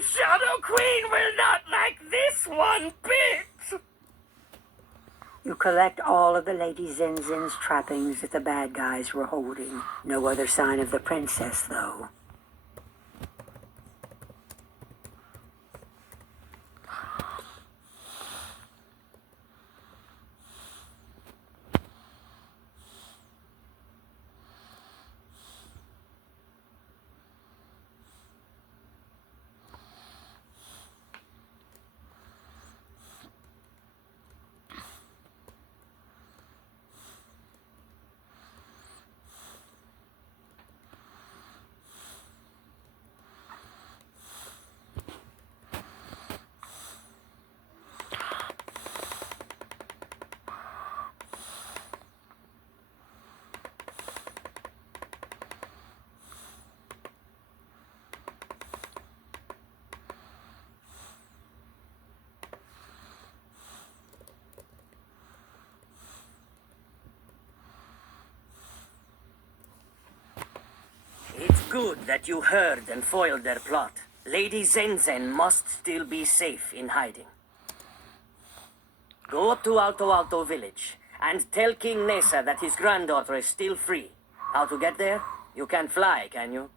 The Shadow Queen will not like this one bit! You collect all of the Lady Zinzin's trappings that the bad guys were holding. No other sign of the princess, though. It's good that you heard and foiled their plot. Lady Zenzen must still be safe in hiding. Go up to Alto Alto village and tell King Nessa that his granddaughter is still free. How to get there? You can't fly, can you?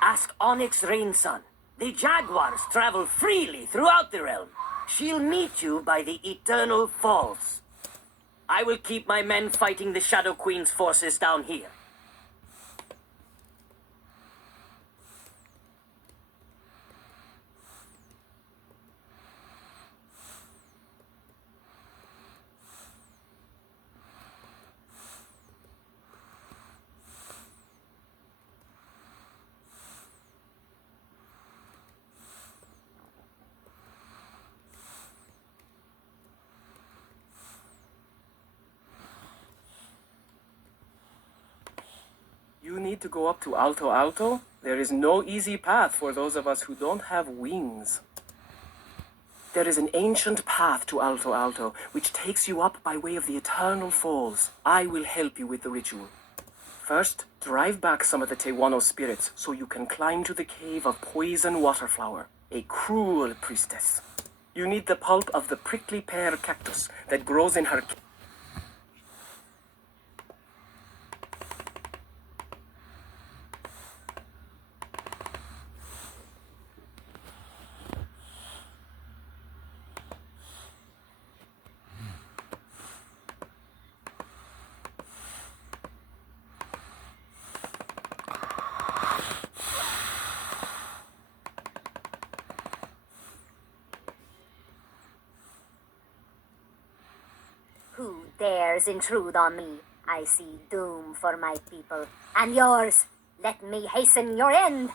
Ask Onyx Rainson. The jaguars travel freely throughout the realm. She'll meet you by the Eternal Falls. I will keep my men fighting the Shadow Queen's forces down here. You need to go up to Alto Alto? There is no easy path for those of us who don't have wings. There is an ancient path to Alto Alto, which takes you up by way of the Eternal Falls. I will help you with the ritual. First, drive back some of the Tewano spirits so you can climb to the cave of Poison Waterflower, a cruel priestess. You need the pulp of the prickly pear cactus that grows in her... Who dares intrude on me? I see doom for my people. And yours. Let me hasten your end.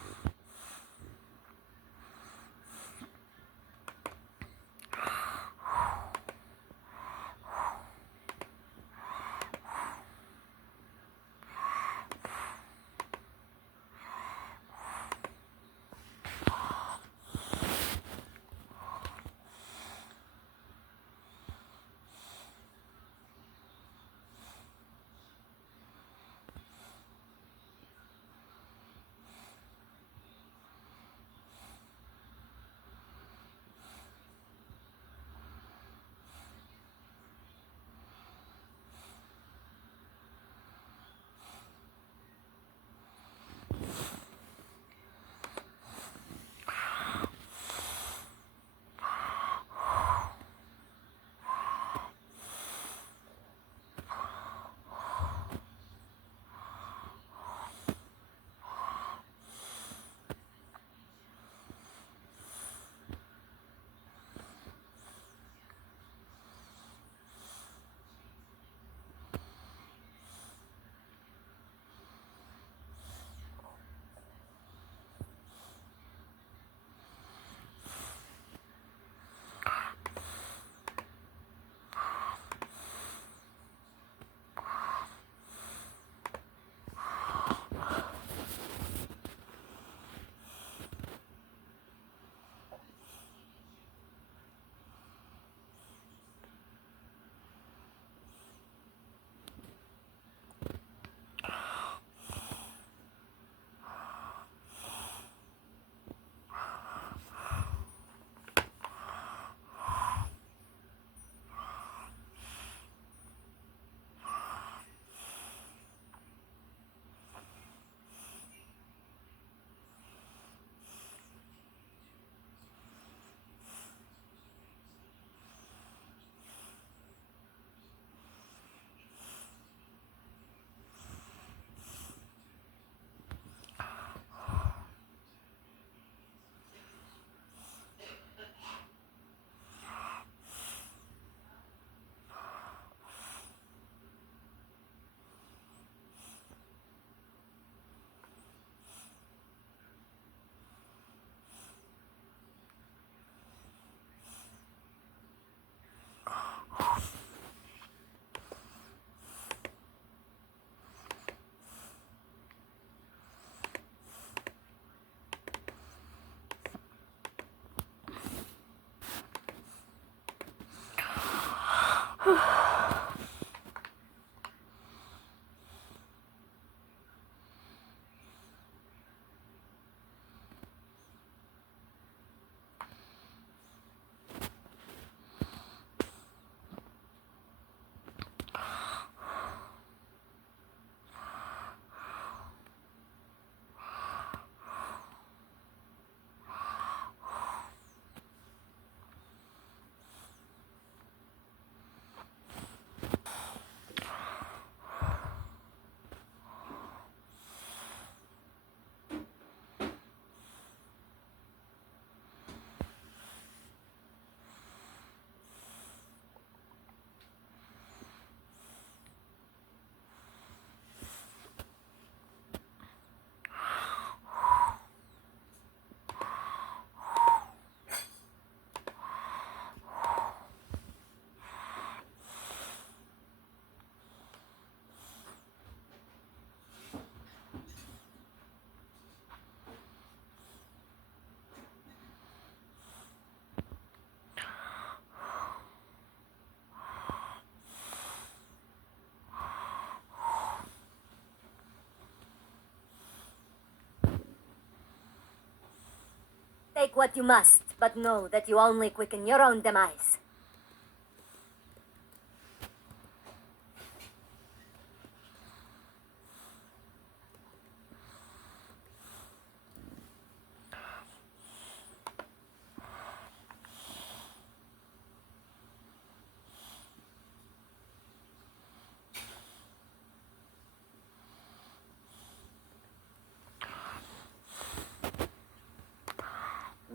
Take what you must, but know that you only quicken your own demise.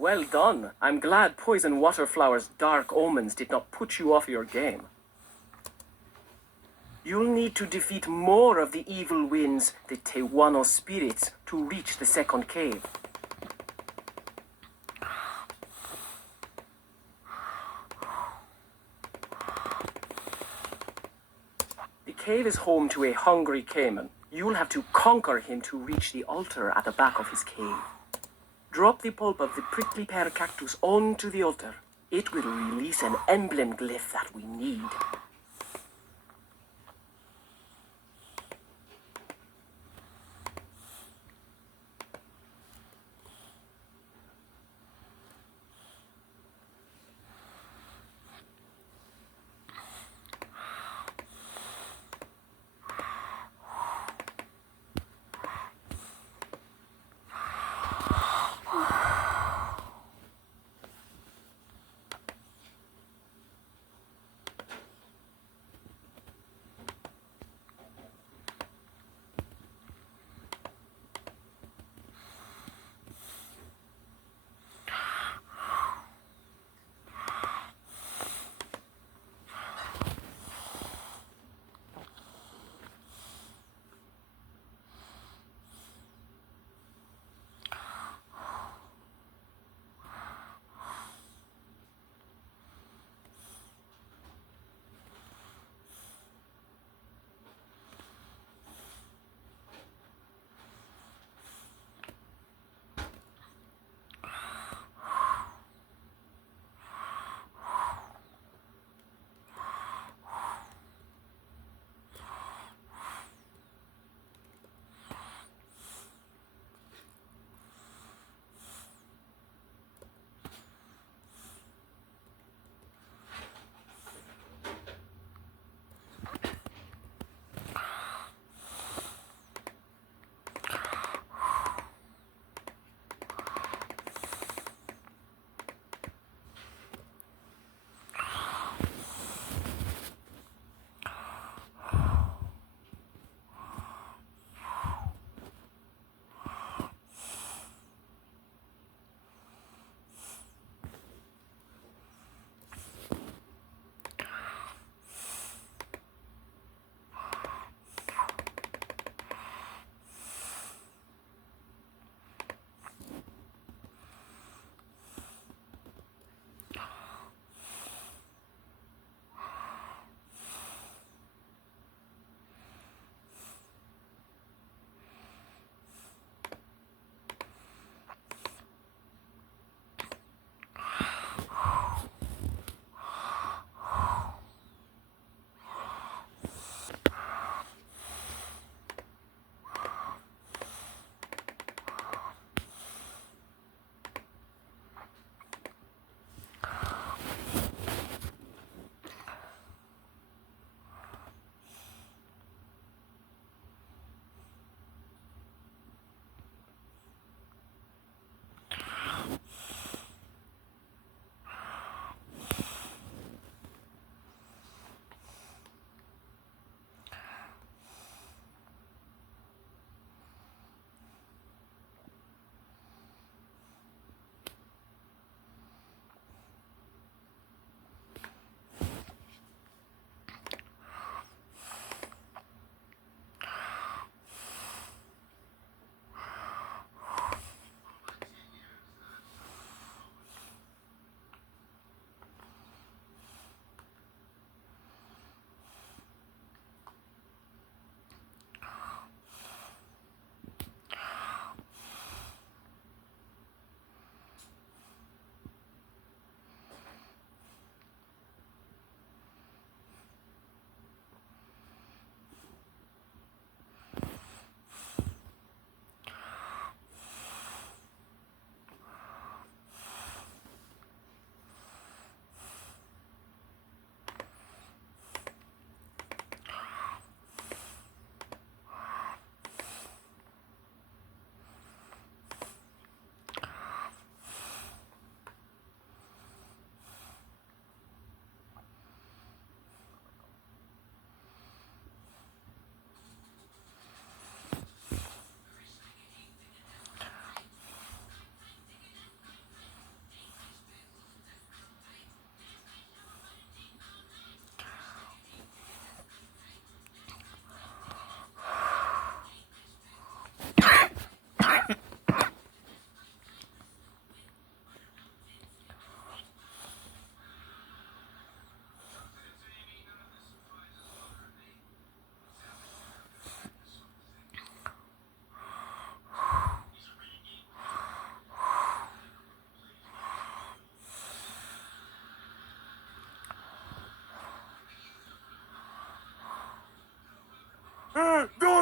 Well done. I'm glad Poison Waterflower's dark omens did not put you off your game. You'll need to defeat more of the evil winds, the Tewano spirits, to reach the second cave. The cave is home to a hungry caiman. You'll have to conquer him to reach the altar at the back of his cave. Drop the pulp of the prickly pear cactus onto the altar. It will release an emblem glyph that we need.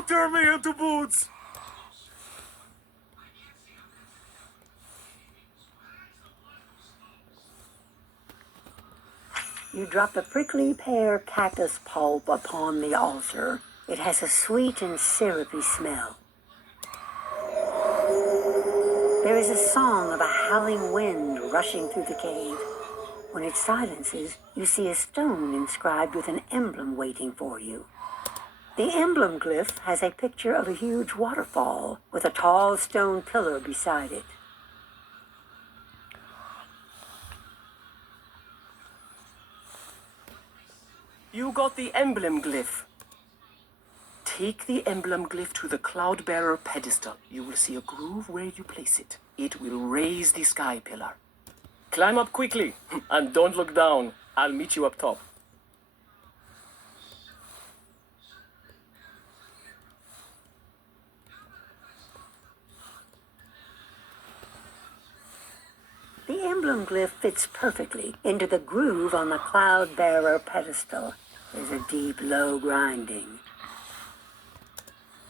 turn me into boots! You drop the prickly pear cactus pulp upon the altar. It has a sweet and syrupy smell. There is a song of a howling wind rushing through the cave. When it silences, you see a stone inscribed with an emblem waiting for you. The emblem glyph has a picture of a huge waterfall with a tall stone pillar beside it. You got the emblem glyph. Take the emblem glyph to the Cloudbearer pedestal. You will see a groove where you place it. It will raise the sky pillar. Climb up quickly, and don't look down. I'll meet you up top. The emblem glyph fits perfectly into the groove on the Cloudbearer pedestal. There's a deep, low grinding.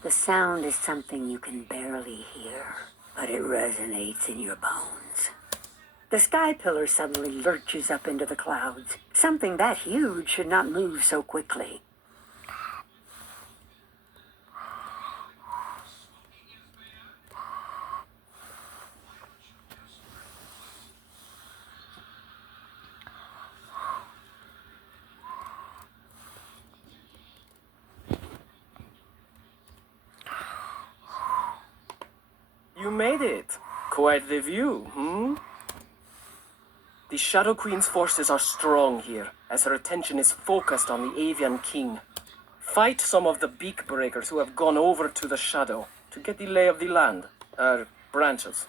The sound is something you can barely hear, but it resonates in your bones. The sky pillar suddenly lurches up into the clouds. Something that huge should not move so quickly. You made it. Quite the view, hmm? The Shadow Queen's forces are strong here, as her attention is focused on the Avian King. Fight some of the beak breakers who have gone over to the Shadow to get the lay of the land, branches.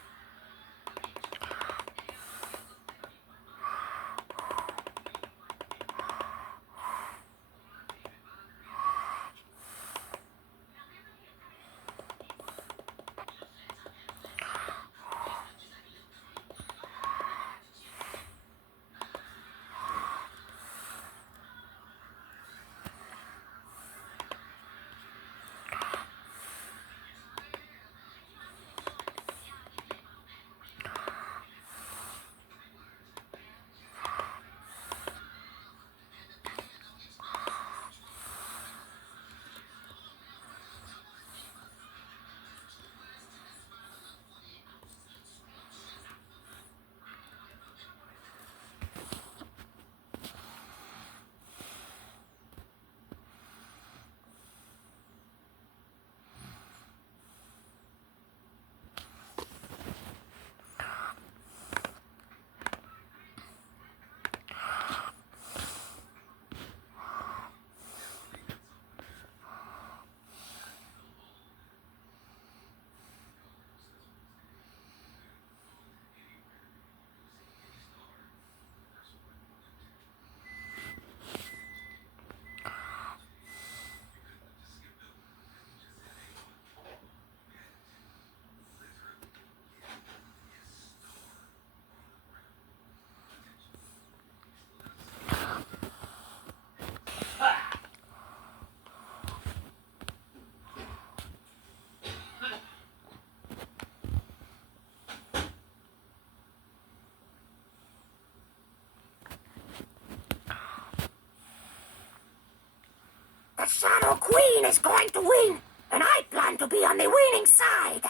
The Shadow Queen is going to win, and I plan to be on the winning side.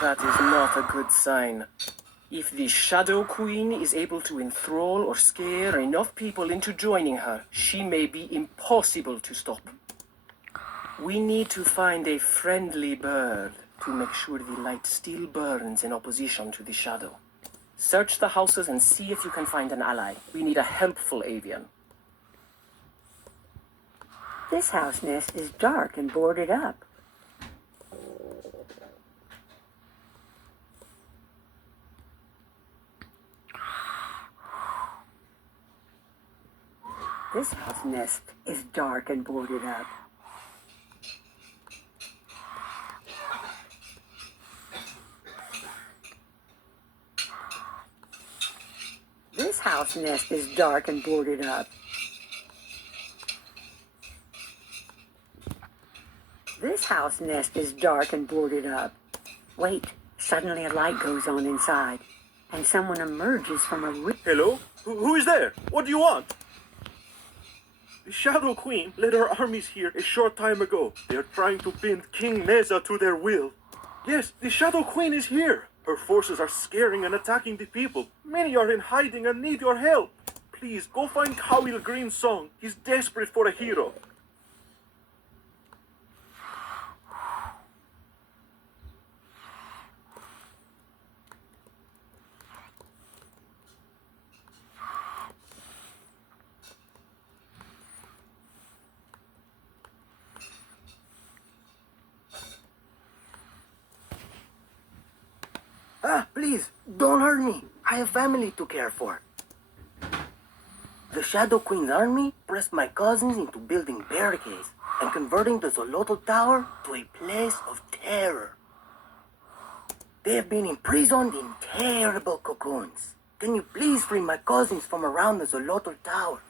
That is not a good sign. If the Shadow Queen is able to enthrall or scare enough people into joining her, she may be impossible to stop. We need to find a friendly bird to make sure the light still burns in opposition to the Shadow. Search the houses and see if you can find an ally. We need a helpful avian. This house nest is dark and boarded up. This house nest is dark and boarded up. This house nest is dark and boarded up. This house nest is dark and boarded up. Wait, suddenly a light goes on inside, and someone emerges from a Hello? Who is there? What do you want? The Shadow Queen led her armies here a short time ago. They are trying to bind King Neza to their will. Yes, the Shadow Queen is here. Her forces are scaring and attacking the people. Many are in hiding and need your help. Please, go find Kawil Green's song. He's desperate for a hero. Please, don't hurt me. I have family to care for. The Shadow Queen's army pressed my cousins into building barricades and converting the Zolotl Tower to a place of terror. They have been imprisoned in terrible cocoons. Can you please free my cousins from around the Zolotl Tower?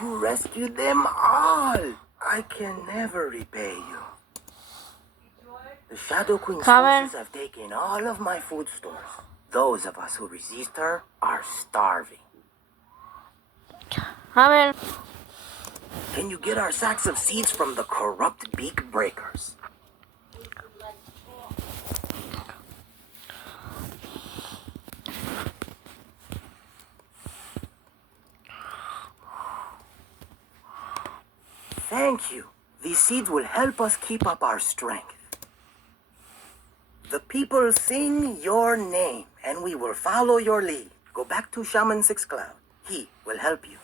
You rescued them all. I can never repay you. The Shadow Queen's forces have taken all of my food stores. Those of us who resist her are starving. Amen. Can you get our sacks of seeds from the corrupt beak breakers? Thank you. These seeds will help us keep up our strength. The people sing your name, and we will follow your lead. Go back to Shaman Six Cloud. He will help you.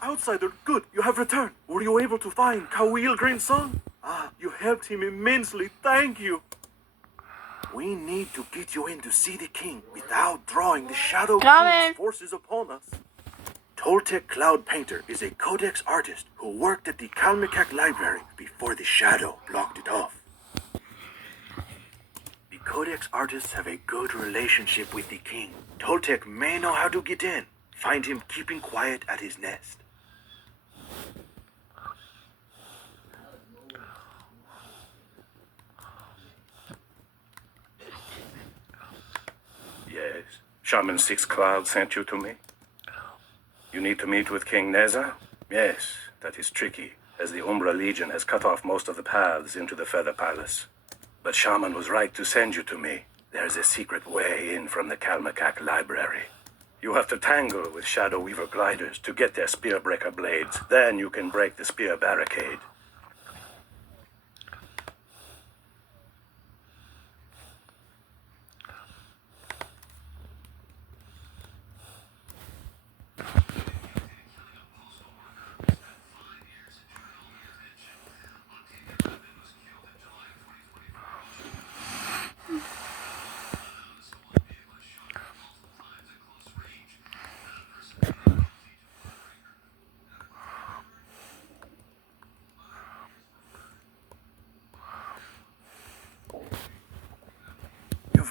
Outsider, good, you have returned. Were you able to find Kawil Green's song? Ah, you helped him immensely. Thank you. We need to get you in to see the king without drawing the Shadow Queen's forces upon us. Toltec Cloud Painter is a codex artist who worked at the Kalmikak Library before the Shadow blocked it off. The codex artists have a good relationship with the king. Toltec may know how to get in. Find him keeping quiet at his nest. Yes. Shaman Six Cloud sent you to me? You need to meet with King Neza? Yes, that is tricky, as the Umbra Legion has cut off most of the paths into the Feather Palace. But Shaman was right to send you to me. There's a secret way in from the Kalmakak Library. You have to tangle with Shadow Weaver gliders to get their Spearbreaker blades. Then you can break the spear barricade.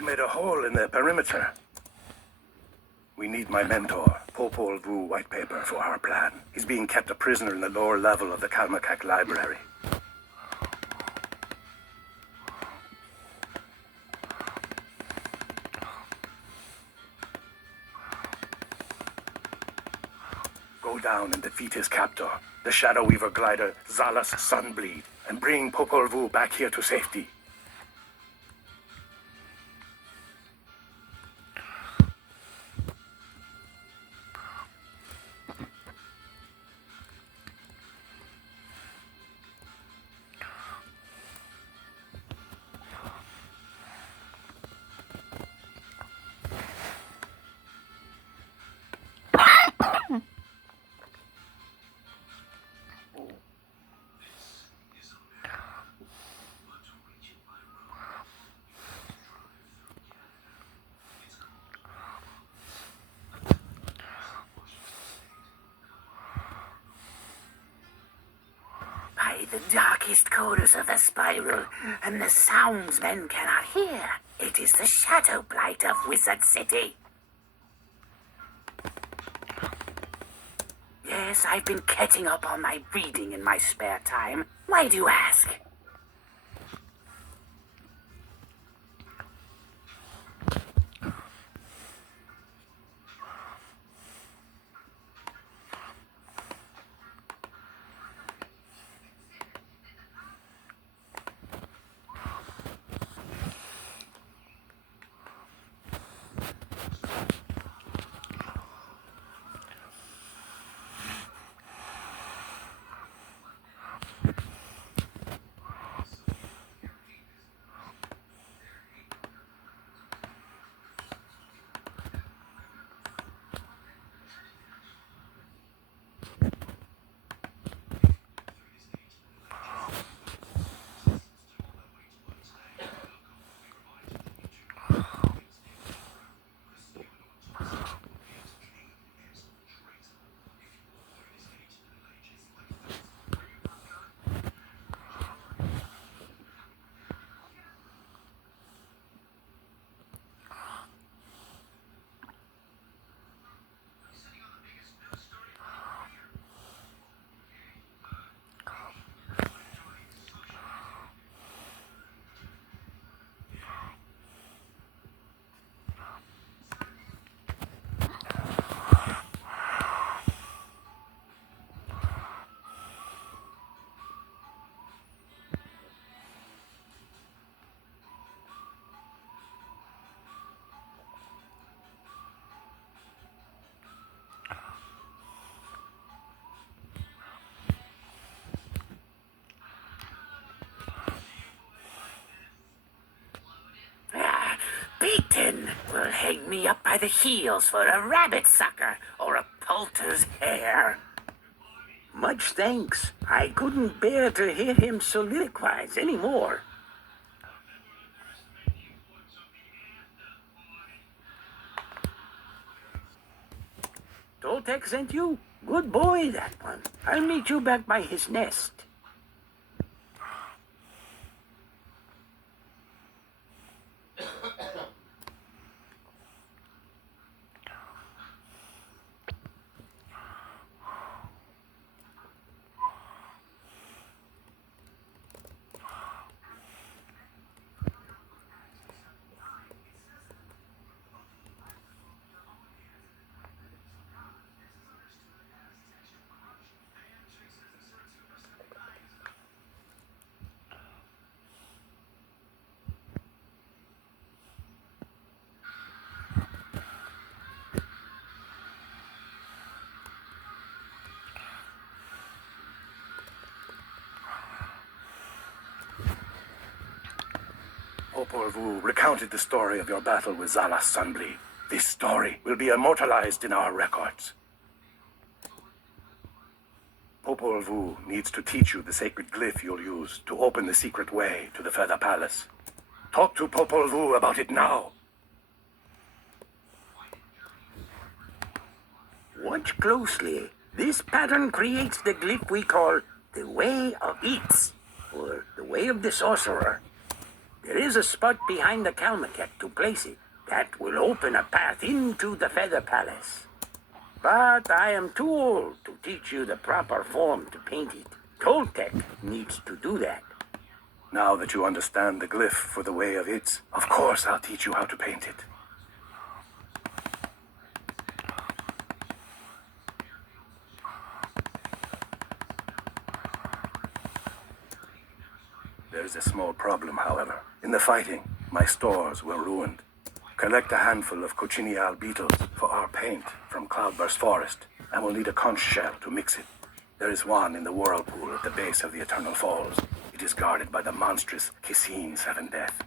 made a hole in the perimeter. We need my mentor, Popol Vuh white paper for our plan. He's being kept a prisoner in the lower level of the Kalmakak library. Go down and defeat his captor, the Shadow Weaver glider Zalas Sunbleed, and bring Popol Vuh back here to safety. By the darkest corners of the spiral, and the sounds men cannot hear, it is the shadow blight of Wizard City. Yes, I've been catching up on my reading in my spare time. Why do you ask? Beaten will hang me up by the heels for a rabbit sucker or a poulter's hair. Much thanks. I couldn't bear to hear him soliloquize anymore. Toltec sent you? Good boy, that one. I'll meet you back by his nest. Popol Vuh recounted the story of your battle with Zalas Sunbleed. This story will be immortalized in our records. Popol Vuh needs to teach you the sacred glyph you'll use to open the secret way to the Feather Palace. Talk to Popol Vuh about it now. Watch closely. This pattern creates the glyph we call the Way of Eats, or the Way of the Sorcerer. There is a spot behind the Kalmaket to place it. That will open a path into the Feather Palace. But I am too old to teach you the proper form to paint it. Toltec needs to do that. Now that you understand the glyph for the Way of Its, of course I'll teach you how to paint it. There's a small problem, however. In the fighting, my stores were ruined. Collect a handful of cochineal beetles for our paint from Cloudburst Forest, and we'll need a conch shell to mix it. There is one in the whirlpool at the base of the Eternal Falls. It is guarded by the monstrous Kissine Seven Death.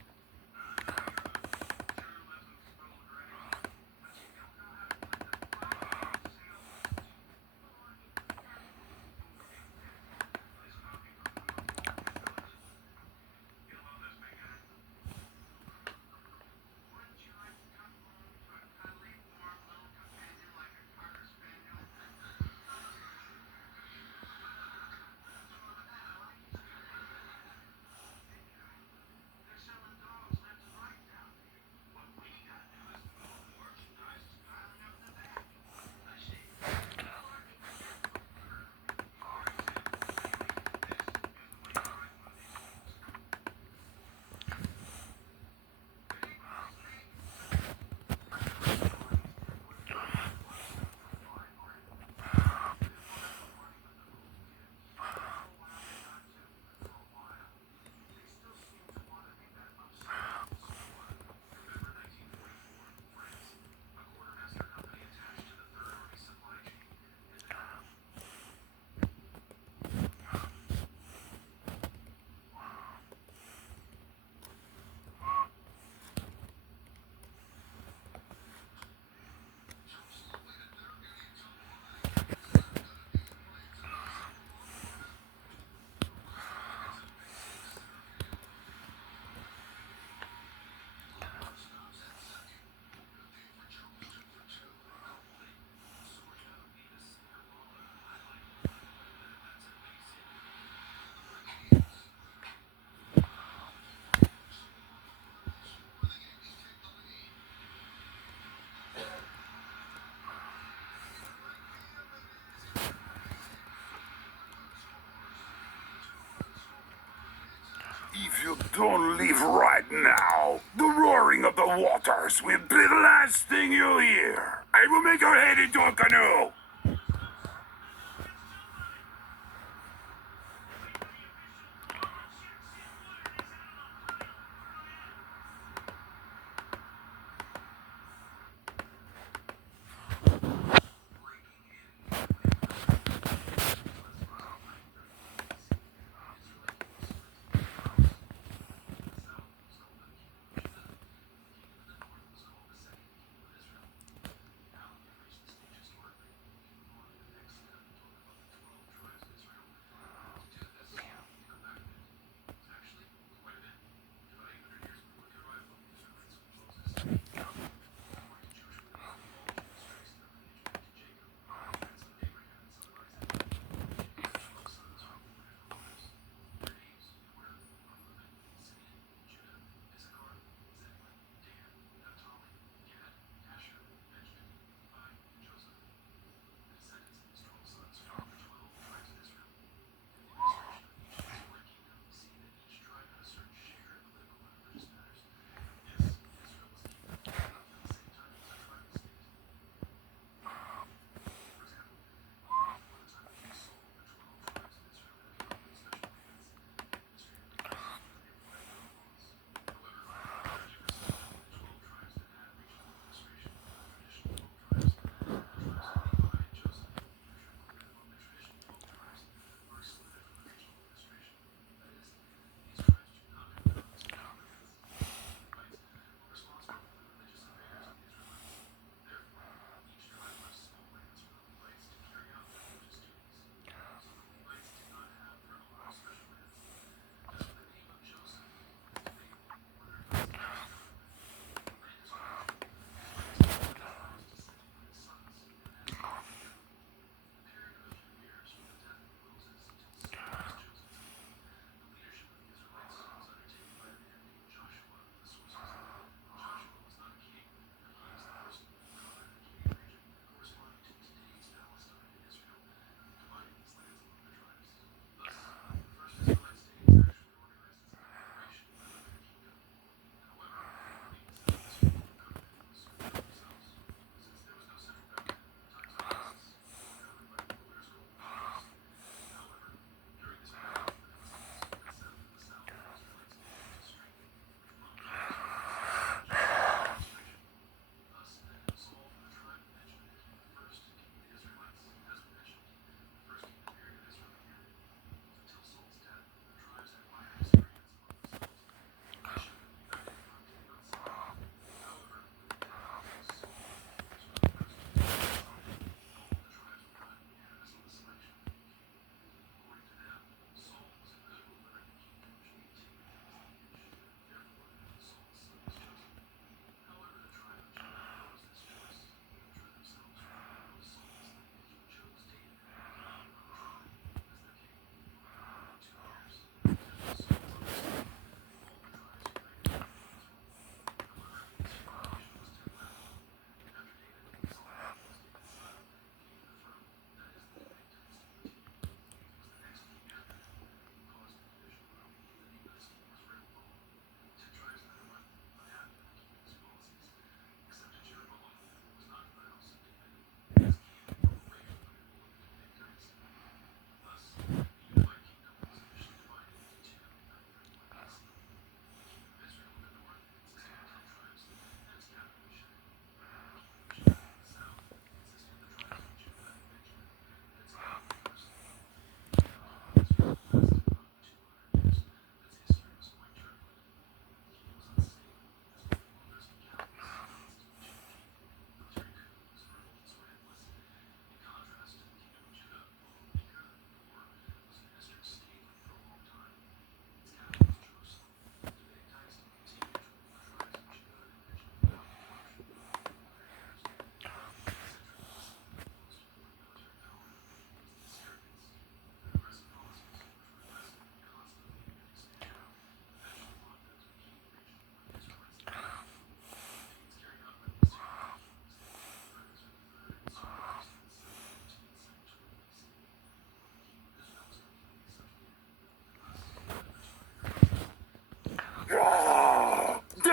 If you don't leave right now, the roaring of the waters will be the last thing you hear. I will make your head into a canoe.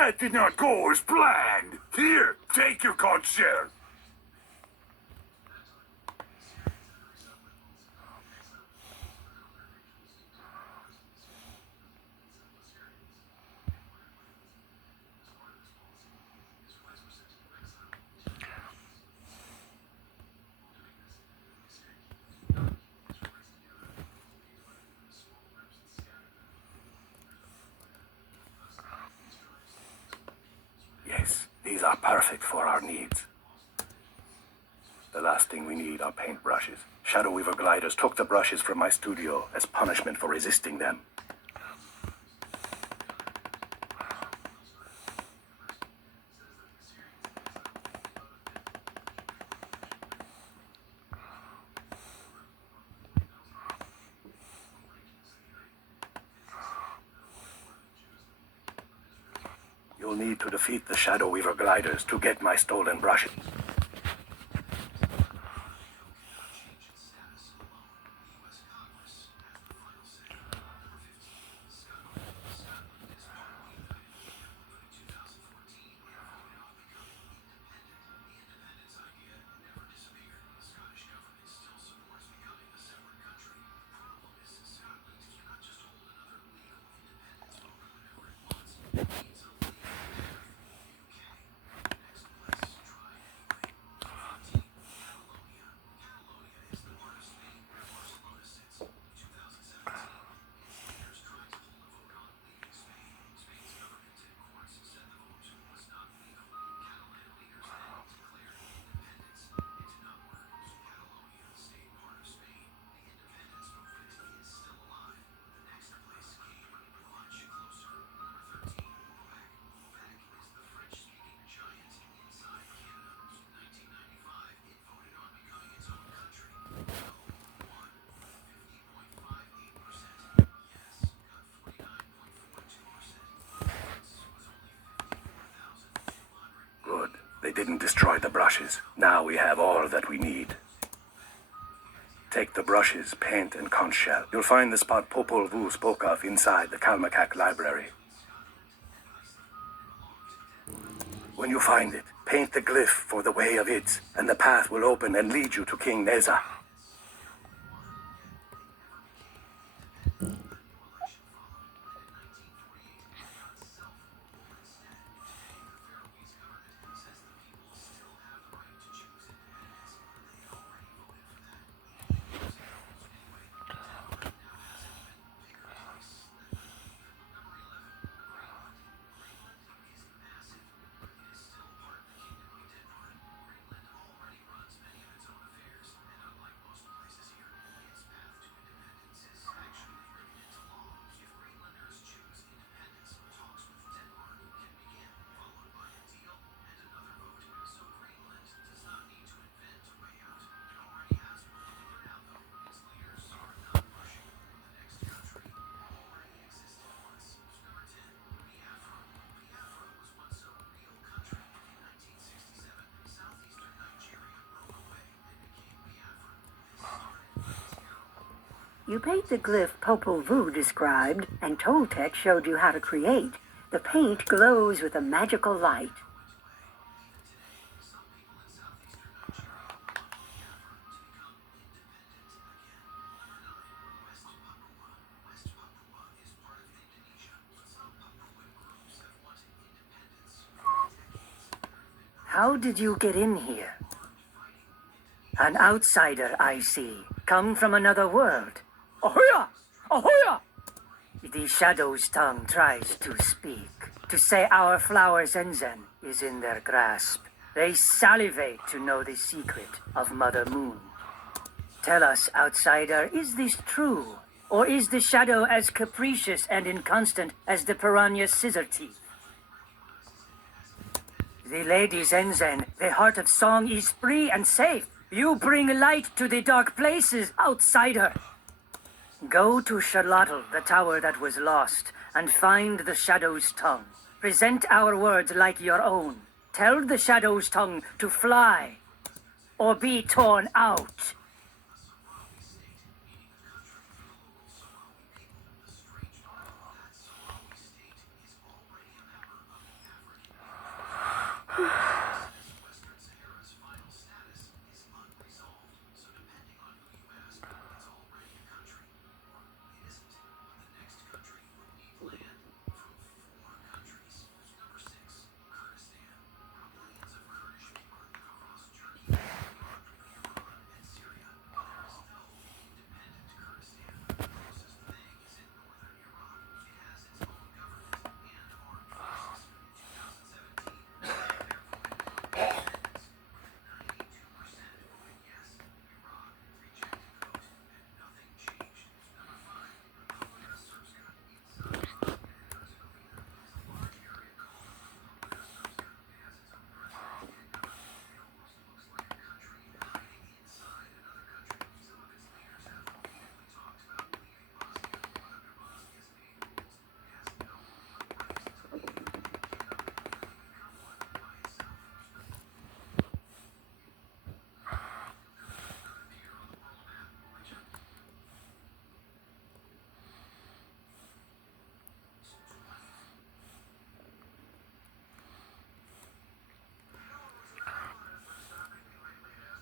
That did not go as planned. Here, take your conch shell. Yes, these are perfect for our needs. The last thing we need are paint brushes. Shadow Weaver gliders took the brushes from my studio as punishment for resisting them. You'll need to defeat the Shadow Weaver gliders to get my stolen brushes. Good. They didn't destroy the brushes. Now we have all that we need. Take the brushes, paint, and conch shell. You'll find the spot Popol Vuh spoke of inside the Kalmakak library. When you find it, paint the glyph for the Way of Ids, and the path will open and lead you to King Neza. You paint the glyph Popol Vuh described, and Toltec showed you how to create. The paint glows with a magical light. How did you get in here? An outsider, I see. Come from another world. Ahoya! Ahoya! The Shadow's tongue tries to speak, to say our flower Zenzen is in their grasp. They salivate to know the secret of Mother Moon. Tell us, outsider, is this true? Or is the Shadow as capricious and inconstant as the piranha's scissor teeth? The Lady Zenzen, the heart of song, is free and safe. You bring light to the dark places, outsider. Go to Charlotte, the tower that was lost, and find the Shadow's tongue. Present our words like your own. Tell the Shadow's tongue to fly, or be torn out.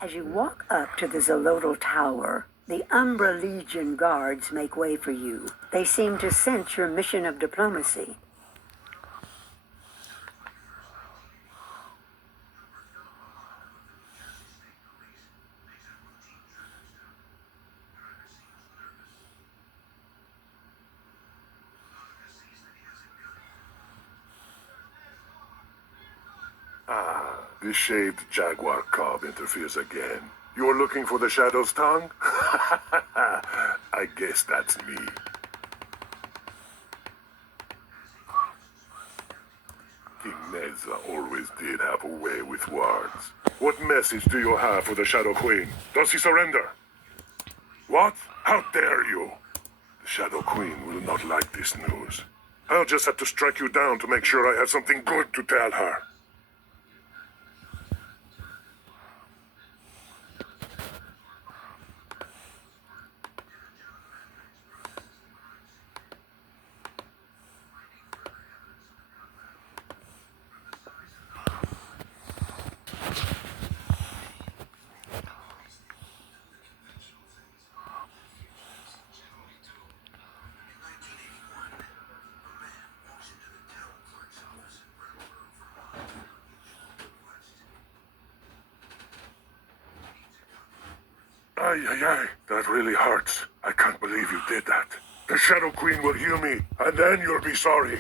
As you walk up to the Zolotl Tower, the Umbra Legion guards make way for you. They seem to sense your mission of diplomacy. The shaved jaguar cob interferes again. You are looking for the Shadow's tongue? I guess that's me. King Neza always did have a way with words. What message do you have for the Shadow Queen? Does he surrender? What? How dare you? The Shadow Queen will not like this news. I'll just have to strike you down to make sure I have something good to tell her. Ay, ay, ay, that really hurts. I can't believe you did that. The Shadow Queen will heal me, and then you'll be sorry.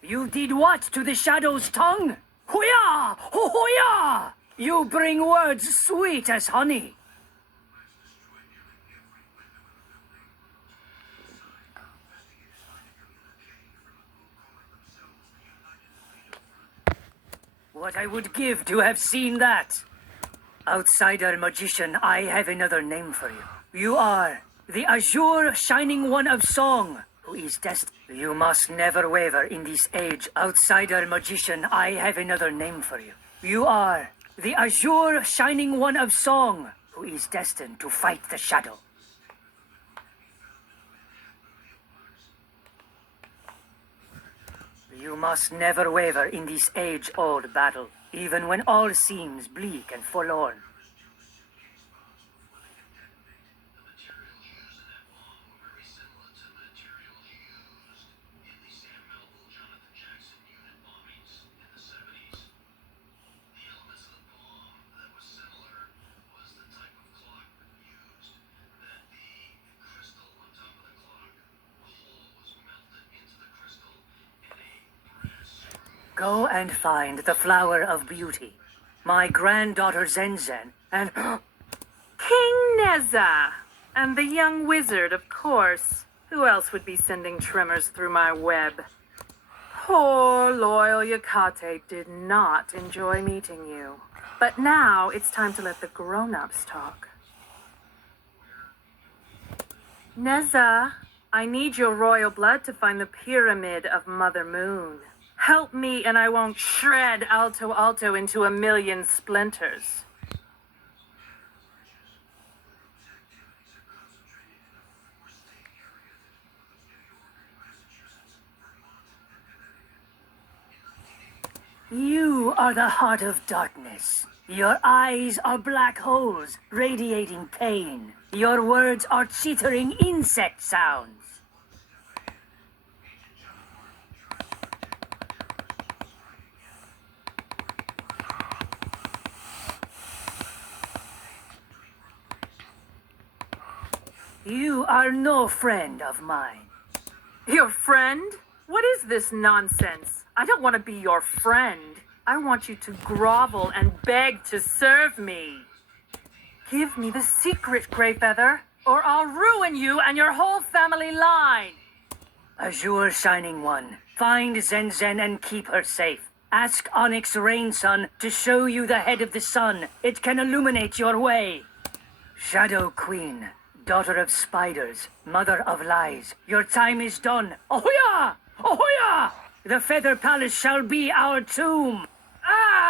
You did what to the Shadow's tongue? Hooyah! Hooyah! You bring words sweet as honey. What I would give to have seen that. Outsider magician, I have another name for you. You are the azure shining one of song, who is destined. You must never waver in this age. Outsider magician, I have another name for you. You are the azure shining one of song, who is destined to fight the shadow. You must never waver in this age-old battle, even when all seems bleak and forlorn. Go and find the Flower of Beauty, my granddaughter Zenzen, and King Neza. And the young wizard, of course. Who else would be sending tremors through my web? Poor loyal Yakate did not enjoy meeting you. But now it's time to let the grown-ups talk. Neza, I need your royal blood to find the pyramid of Mother Moon. Help me and I won't shred Alto Alto into a million splinters. You are the heart of darkness. Your eyes are black holes, radiating pain. Your words are chittering insect sounds. You are no friend of mine. Your friend? What is this nonsense? I don't want to be your friend. I want you to grovel and beg to serve me. Give me the secret, Greyfeather, or I'll ruin you and your whole family line. Azure Shining One, find Zenzen and keep her safe. Ask Onyx Rainsun to show you the head of the sun. It can illuminate your way. Shadow Queen, daughter of spiders, mother of lies, your time is done. Ahoya! Ahoya! The Feather Palace shall be our tomb. Ah!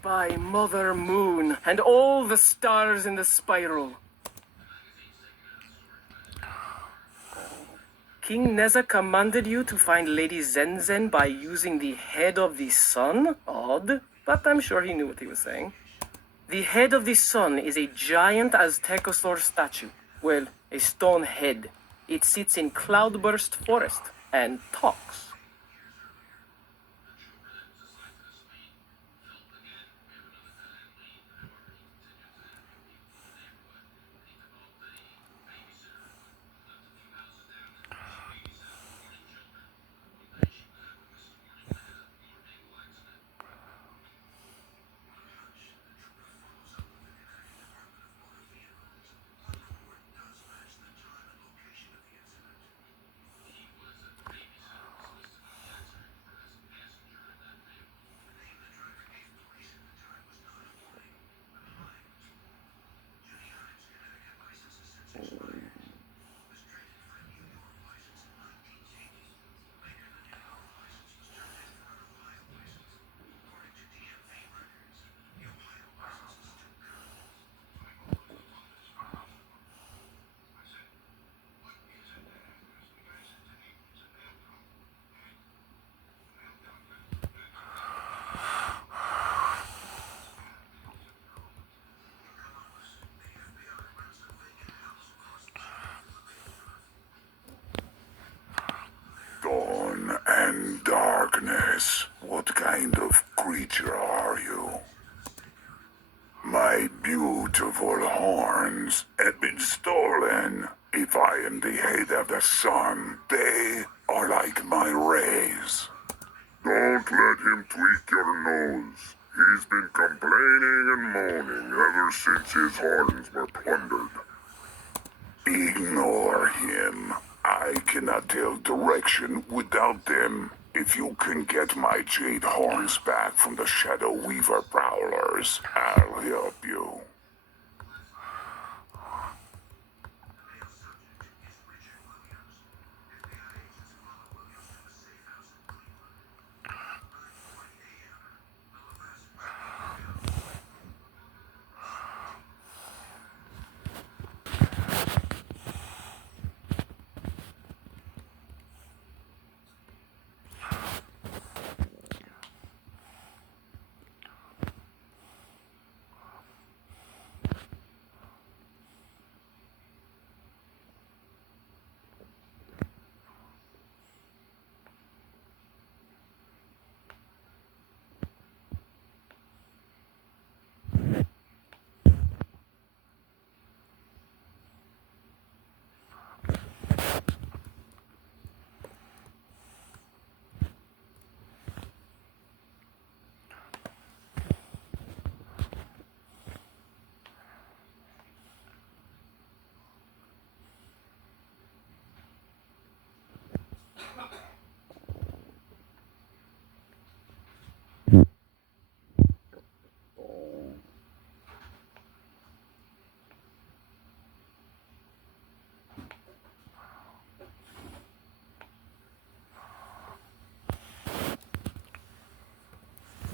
By Mother Moon and all the stars in the spiral. King Neza commanded you to find Lady Zenzen by using the head of the sun? Odd, but I'm sure he knew what he was saying. The head of the sun is a giant Aztecosaur statue. Well, a stone head. It sits in Cloudburst Forest and talks. Dawn and darkness. What kind of creature are you? My beautiful horns have been stolen. If I am the head of the sun, they are like my rays. Don't let him tweak your nose. He's been complaining and moaning ever since his horns were plundered. Ignore him. I cannot tell direction without them. If you can get my jade horns back from the Shadow Weaver prowlers, I'll help you.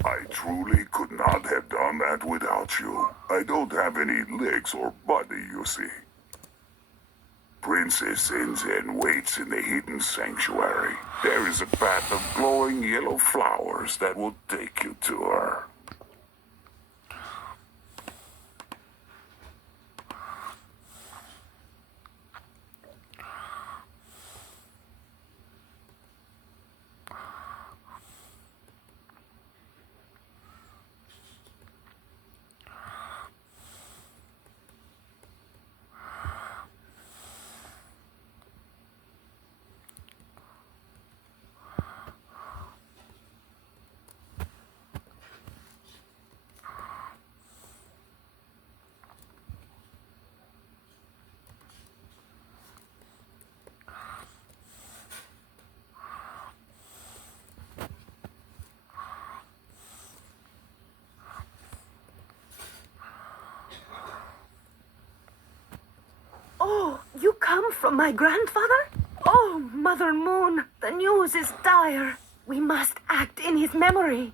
I truly could not have done that without you. I don't have any legs or body, you see. Princess Zinzin waits in the hidden sanctuary. There is a path of glowing yellow flowers that will take you to her. Oh, you come from my grandfather? Oh, Mother Moon, the news is dire. We must act in his memory.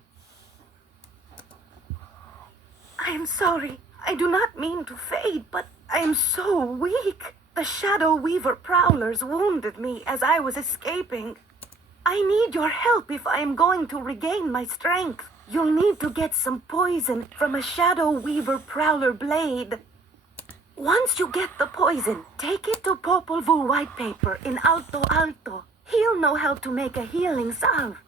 I am sorry. I do not mean to fade, but I am so weak. The Shadow Weaver prowlers wounded me as I was escaping. I need your help if I am going to regain my strength. You'll need to get some poison from a Shadow Weaver prowler blade. Once you get the poison, take it to Popol Vuh White Paper in Alto Alto. He'll know how to make a healing salve.